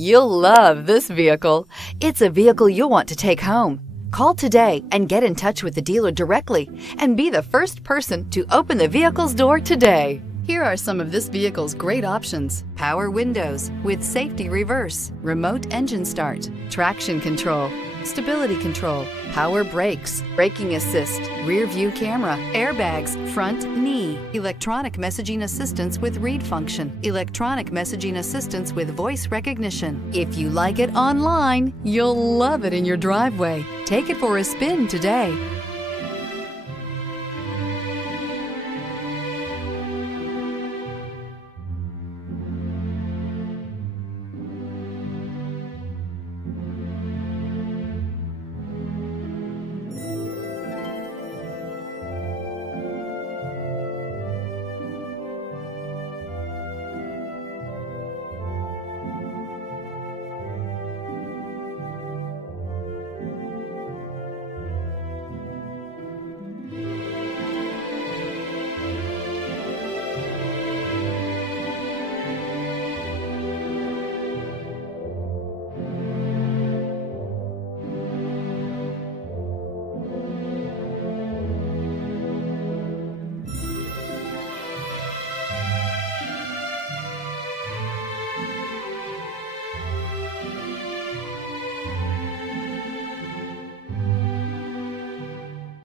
You'll love this vehicle. It's a vehicle you'll want to take home. Call today and get in touch with the dealer directly and be the first person to open the vehicle's door today. Here are some of this vehicle's great options: power windows with safety reverse, remote engine start, traction control, stability control, power brakes, braking assist, rear view camera, airbags, front knee, electronic messaging assistance with read function, electronic messaging assistance with voice recognition. If you like it online, you'll love it in your driveway. Take it for a spin today.